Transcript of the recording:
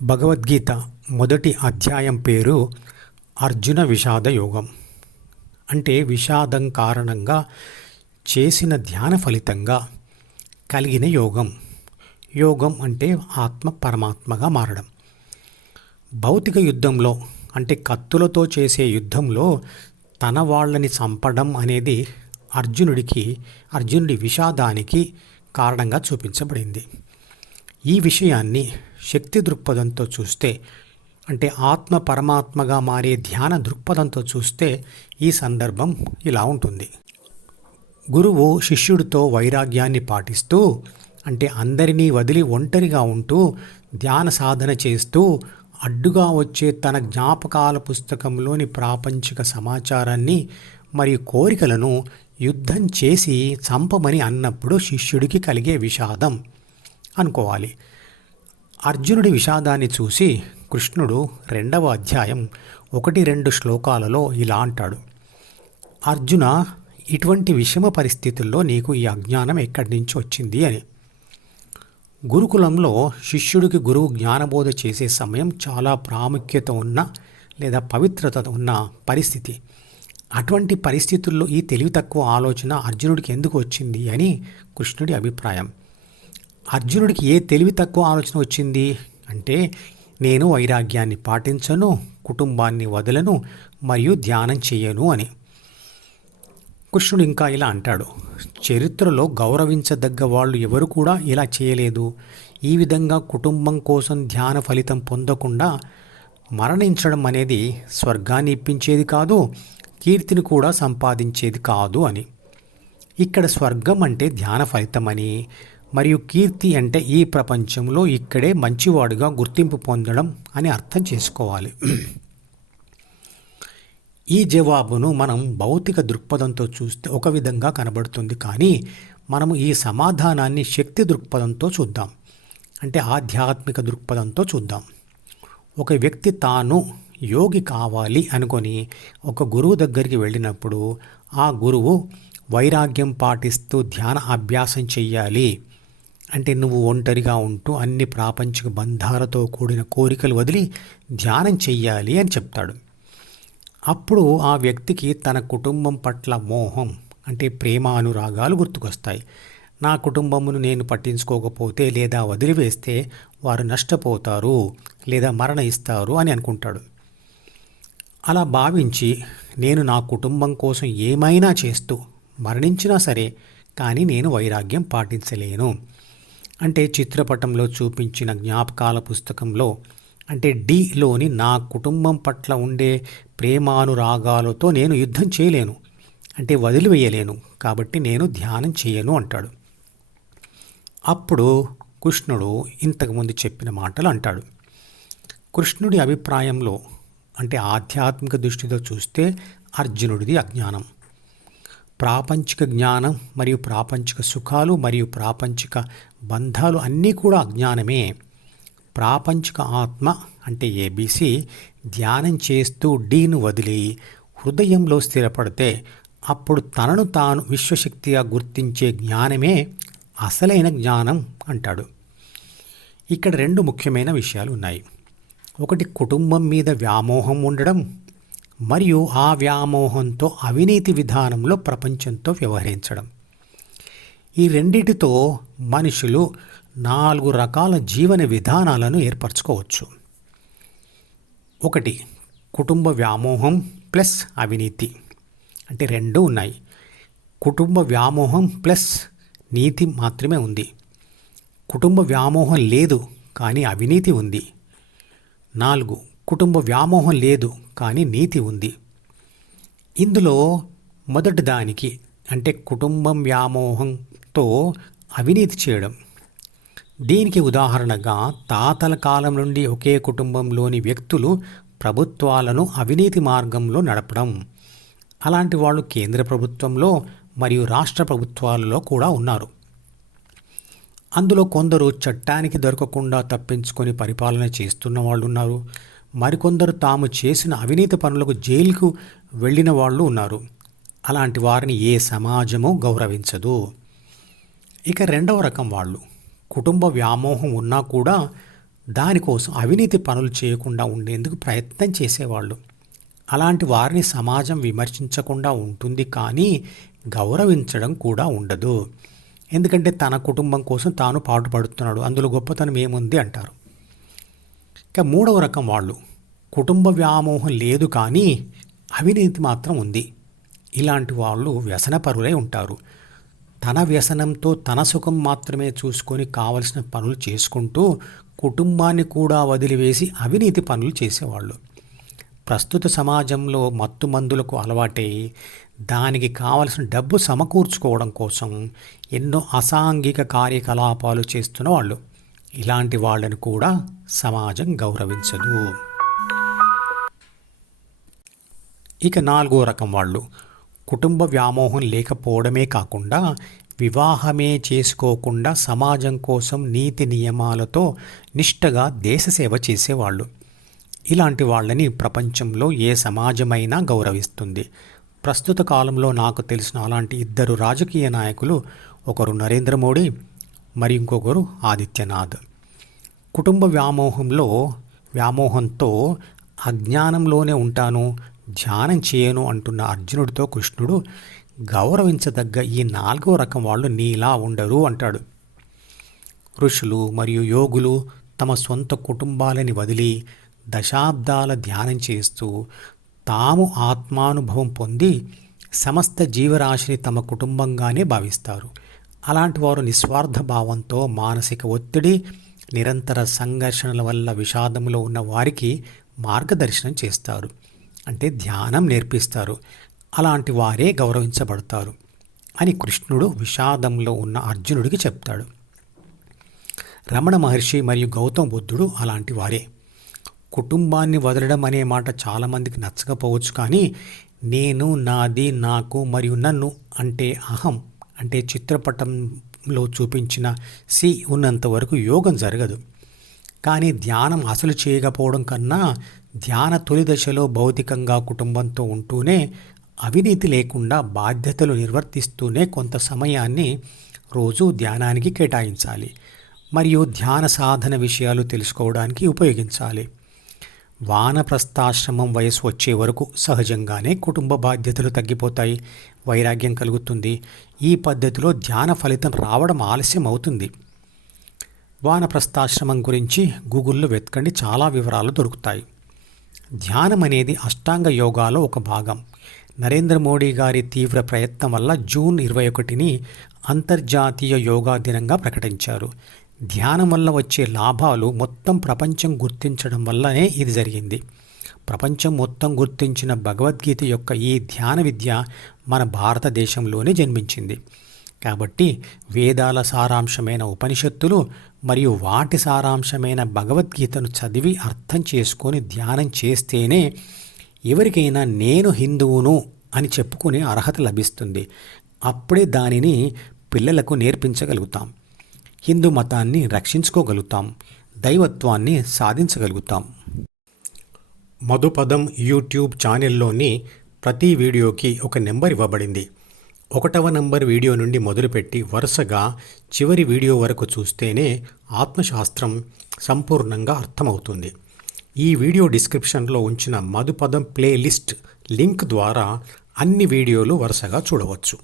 భగవద్గీత మొదటి అధ్యాయం పేరు అర్జున విషాద యోగం. అంటే విషాదం కారణంగా చేసిన ధ్యాన ఫలితంగా కలిగిన యోగం. యోగం అంటే ఆత్మ పరమాత్మగా మారడం. భౌతిక యుద్ధంలో అంటే కత్తులతో చేసే యుద్ధంలో తన వాళ్ళని చంపడం అనేది అర్జునుడి విషాదానికి కారణంగా చూపించబడింది. ఈ విషయాన్ని శక్తి దృక్పథంతో చూస్తే, అంటే ఆత్మ పరమాత్మగా మారే ధ్యాన దృక్పథంతో చూస్తే ఈ సందర్భం ఇలా ఉంటుంది. గురువు శిష్యుడితో వైరాగ్యాన్ని పాటిస్తూ, అంటే అందరినీ వదిలి ఒంటరిగా ఉంటూ ధ్యాన సాధన చేస్తూ అడ్డుగా వచ్చే తన జ్ఞాపకాల పుస్తకంలోని ప్రాపంచిక సమాచారాన్ని మరియు కోరికలను యుద్ధం చేసి చంపమని అన్నప్పుడు శిష్యుడికి కలిగే విషాదం అనుకోవాలి. అర్జునుడి విషాదాన్ని చూసి కృష్ణుడు 2వ అధ్యాయం 1-2 శ్లోకాలలో ఇలా అంటాడు: అర్జున, ఇటువంటి విషమ పరిస్థితుల్లో నీకు ఈ అజ్ఞానం ఎక్కడి నుంచి వచ్చింది అని. గురుకులంలో శిష్యుడికి గురువు జ్ఞానబోధ చేసే సమయం చాలా ప్రాముఖ్యత ఉన్న లేదా పవిత్రత ఉన్న పరిస్థితి. అటువంటి పరిస్థితుల్లో ఈ తెలివి తక్కువ ఆలోచన అర్జునుడికి ఎందుకు వచ్చింది అని కృష్ణుడి అభిప్రాయం. అర్జునుడికి ఏ తెలివి తక్కువ ఆలోచన వచ్చింది అంటే, నేను వైరాగ్యాన్ని పాటించను, కుటుంబాన్ని వదలను మరియు ధ్యానం చేయను అని. కృష్ణుడు ఇంకా ఇలా అంటాడు: చరిత్రలో గౌరవించదగ్గ వాళ్ళు ఎవరు కూడా ఇలా చేయలేదు. ఈ విధంగా కుటుంబం కోసం ధ్యాన ఫలితం పొందకుండా మరణించడం అనేది స్వర్గాన్ని ఇప్పించేది కాదు, కీర్తిని కూడా సంపాదించేది కాదు అని. ఇక్కడ స్వర్గం అంటే ధ్యాన ఫలితమని, మరియు కీర్తి అంటే ఈ ప్రపంచంలో ఇక్కడే మంచివాడుగా గుర్తింపు పొందడం అని అర్థం చేసుకోవాలి. ఈ జవాబును మనం భౌతిక దృక్పథంతో చూస్తే ఒక విధంగా కనబడుతుంది, కానీ మనము ఈ సమాధానాన్ని శక్తి దృక్పథంతో చూద్దాం, అంటే ఆధ్యాత్మిక దృక్పథంతో చూద్దాం. ఒక వ్యక్తి తాను యోగి కావాలి అనుకొని ఒక గురువు దగ్గరికి వెళ్ళినప్పుడు ఆ గురువు వైరాగ్యం పాటిస్తూ ధ్యాన అభ్యాసం చెయ్యాలి, అంటే నువ్వు ఒంటరిగా ఉంటూ అన్ని ప్రాపంచిక బంధాలతో కూడిన కోరికలు వదిలి ధ్యానం చెయ్యాలి అని చెప్తాడు. అప్పుడు ఆ వ్యక్తికి తన కుటుంబం పట్ల మోహం, అంటే ప్రేమ అనురాగాలు గుర్తుకొస్తాయి. నా కుటుంబమును నేను పట్టించుకోకపోతే లేదా వదిలివేస్తే వారు నష్టపోతారు లేదా మరణిస్తారు అని అనుకుంటాడు. అలా భావించి నేను నా కుటుంబం కోసం ఏమైనా చేస్తూ మరణించినా సరే కానీ నేను వైరాగ్యం పాటించలేను, అంటే చిత్రపటంలో చూపించిన జ్ఞాపకాల పుస్తకంలో అంటే డిలోని నా కుటుంబం పట్ల ఉండే ప్రేమానురాగాలతో నేను యుద్ధం చేయలేను, అంటే వదిలివేయలేను, కాబట్టి నేను ధ్యానం చేయను అంటాడు. అప్పుడు కృష్ణుడు ఇంతకుముందు చెప్పిన మాటలు అంటాడు. కృష్ణుడి అభిప్రాయంలో, అంటే ఆధ్యాత్మిక దృష్టితో చూస్తే అర్జునుడిది అజ్ఞానం. ప్రాపంచిక జ్ఞానం మరియు ప్రాపంచిక సుఖాలు మరియు ప్రాపంచిక బంధాలు అన్నీ కూడా అజ్ఞానమే. ప్రాపంచిక ఆత్మ అంటే ఏబీసీ ధ్యానం చేస్తూ డీను వదిలి హృదయంలో స్థిరపడితే అప్పుడు తనను తాను విశ్వశక్తిగా గుర్తించే జ్ఞానమే అసలైన జ్ఞానం అంటాడు. ఇక్కడ 2 ముఖ్యమైన విషయాలు ఉన్నాయి. ఒకటి, కుటుంబం మీద వ్యామోహం ఉండడం, మరియు ఆ వ్యామోహంతో అవినీతి విధానంలో ప్రపంచంతో వ్యవహరించడం. ఈ రెండిటితో మనుషులు 4 రకాల జీవన విధానాలను ఏర్పరచుకోవచ్చు. ఒకటి, కుటుంబ వ్యామోహం ప్లస్ అవినీతి, అంటే 2 ఉన్నాయి. కుటుంబ వ్యామోహం ప్లస్ నీతి మాత్రమే ఉంది. కుటుంబ వ్యామోహం లేదు కానీ అవినీతి ఉంది. 4, కుటుంబ వ్యామోహం లేదు కానీ నీతి ఉంది. ఇందులో మొదటి దానికి, అంటే కుటుంబం వ్యామోహంతో అవినీతి చేయడం, దీనికి ఉదాహరణగా తాతల కాలం నుండి ఒకే కుటుంబంలోని వ్యక్తులు ప్రభుత్వాలను అవినీతి మార్గంలో నడపడం. అలాంటి వాళ్ళు కేంద్ర ప్రభుత్వంలో మరియు రాష్ట్ర ప్రభుత్వాలలో కూడా ఉన్నారు. అందులో కొందరు చట్టానికి దొరకకుండా తప్పించుకొని పరిపాలన చేస్తున్న వాళ్ళు ఉన్నారు. మరికొందరు తాము చేసిన అవినీతి పనులకు జైలుకు వెళ్ళిన వాళ్ళు ఉన్నారు. అలాంటి వారిని ఏ సమాజమూ గౌరవించదు. ఇక 2వ రకం వాళ్ళు కుటుంబ వ్యామోహం ఉన్నా కూడా దానికోసం అవినీతి పనులు చేయకుండా ఉండేందుకు ప్రయత్నం చేసేవాళ్ళు. అలాంటి వారిని సమాజం విమర్శించకుండా ఉంటుంది, కానీ గౌరవించడం కూడా ఉండదు. ఎందుకంటే తన కుటుంబం కోసం తాను పాటుపడుతున్నాడు, అందులో గొప్పతనం ఏముంది అంటారు. ఇక మూడవ రకం వాళ్ళు కుటుంబ వ్యామోహం లేదు కానీ అవినీతి మాత్రం ఉంది. ఇలాంటి వాళ్ళు వ్యసనపరులై ఉంటారు. తన వ్యసనంతో తన సుఖం మాత్రమే చూసుకొని కావలసిన పనులు చేసుకుంటూ కుటుంబాన్ని కూడా వదిలివేసి అవినీతి పనులు చేసేవాళ్ళు. ప్రస్తుత సమాజంలో మత్తు మందులకు అలవాటై దానికి కావలసిన డబ్బు సమకూర్చుకోవడం కోసం ఎన్నో అసాంఘిక కార్యకలాపాలు చేస్తున్న వాళ్ళు. ఇలాంటి వాళ్ళని కూడా సమాజం గౌరవించదు. ఇక నాలుగో రకం వాళ్ళు కుటుంబ వ్యామోహం లేకపోవడమే కాకుండా వివాహమే చేసుకోకుండా సమాజం కోసం నీతి నియమాలతో నిష్టగా దేశసేవ చేసేవాళ్ళు. ఇలాంటి వాళ్ళని ప్రపంచంలో ఏ సమాజమైనా గౌరవిస్తుంది. ప్రస్తుత కాలంలో నాకు తెలిసిన అలాంటి ఇద్దరు రాజకీయ నాయకులు, ఒకరు నరేంద్ర మోడీ, మరి ఇంకొకరు ఆదిత్యనాథ్. కుటుంబ వ్యామోహంతో అజ్ఞానంలోనే ఉంటాను, ధ్యానం చేయను అంటున్న అర్జునుడితో కృష్ణుడు గౌరవించదగ్గ ఈ నాలుగో రకం వాళ్ళు నీలా ఉండరు అంటాడు. ఋషులు మరియు యోగులు తమ సొంత కుటుంబాలని వదిలి దశాబ్దాల ధ్యానం చేస్తూ తాము ఆత్మానుభవం పొంది సమస్త జీవరాశిని తమ కుటుంబంగానే భావిస్తారు. అలాంటి వారు నిస్వార్థ భావంతో మానసిక ఒత్తిడి, నిరంతర సంఘర్షణల వల్ల విషాదంలో ఉన్న వారికి మార్గదర్శనం చేస్తారు, అంటే ధ్యానం నేర్పిస్తారు. అలాంటి వారే గౌరవించబడతారు అని కృష్ణుడు విషాదంలో ఉన్న అర్జునుడికి చెప్తాడు. రమణ మహర్షి మరియు గౌతమ బుద్ధుడు అలాంటి వారే. కుటుంబాన్ని వదలడం అనే మాట చాలామందికి నచ్చకపోవచ్చు, కానీ నేను, నాది, నాకు మరియు నన్ను అంటే అహం అంటే చిత్రపటంలో చూపించిన సి ఉన్నంత వరకు యోగం జరగదు. కానీ ధ్యానం అసలు చేయకపోవడం కన్నా ధ్యాన తొలి దశలో భౌతికంగా కుటుంబంతో ఉంటూనే అవినీతి లేకుండా బాధ్యతలు నిర్వర్తిస్తూనే కొంత సమయాన్ని రోజు ధ్యానానికి కేటాయించాలి మరియు ధ్యాన సాధన విషయాలు తెలుసుకోవడానికి ఉపయోగించాలి. వానప్రస్థాశ్రమం వయసు వచ్చే వరకు సహజంగానే కుటుంబ బాధ్యతలు తగ్గిపోతాయి, వైరాగ్యం కలుగుతుంది. ఈ పద్ధతిలో ధ్యాన ఫలితం రావడం ఆలస్యం అవుతుంది. వానప్రస్థాశ్రమం గురించి గూగుల్లో వెతకండి, చాలా వివరాలు దొరుకుతాయి. ధ్యానం అనేది అష్టాంగ యోగాలో ఒక భాగం. నరేంద్ర మోడీ గారి తీవ్ర ప్రయత్నం వల్ల జూన్ 21ని అంతర్జాతీయ యోగా దినంగా ప్రకటించారు. ధ్యానం వల్ల వచ్చే లాభాలు మొత్తం ప్రపంచం గుర్తించడం వల్లనే ఇది జరిగింది. ప్రపంచం మొత్తం గుర్తించిన భగవద్గీత యొక్క ఈ ధ్యాన విద్య మన భారతదేశంలోనే జన్మించింది. కాబట్టి వేదాల సారాంశమైన ఉపనిషత్తులు మరియు వాటి సారాంశమైన భగవద్గీతను చదివి అర్థం చేసుకొని ధ్యానం చేస్తేనే ఎవరికైనా నేను హిందువును అని చెప్పుకునే అర్హత లభిస్తుంది. అప్పుడే దానిని పిల్లలకు నేర్పించగలుగుతాం, హిందూ మతాన్ని రక్షించుకోగలుగుతాం, దైవత్వాన్ని సాధించగలుగుతాం. మధుపదం యూట్యూబ్ ఛానల్లోని ప్రతి వీడియోకి ఒక నెంబర్ ఇవ్వబడింది. 1వ నంబర్ వీడియో నుండి మొదలుపెట్టి వరుసగా చివరి వీడియో వరకు చూస్తేనే ఆత్మశాస్త్రం సంపూర్ణంగా అర్థమవుతుంది. ఈ వీడియో డిస్క్రిప్షన్లో ఉంచిన మధుపదం ప్లేలిస్ట్ లింక్ ద్వారా అన్ని వీడియోలు వరుసగా చూడవచ్చు.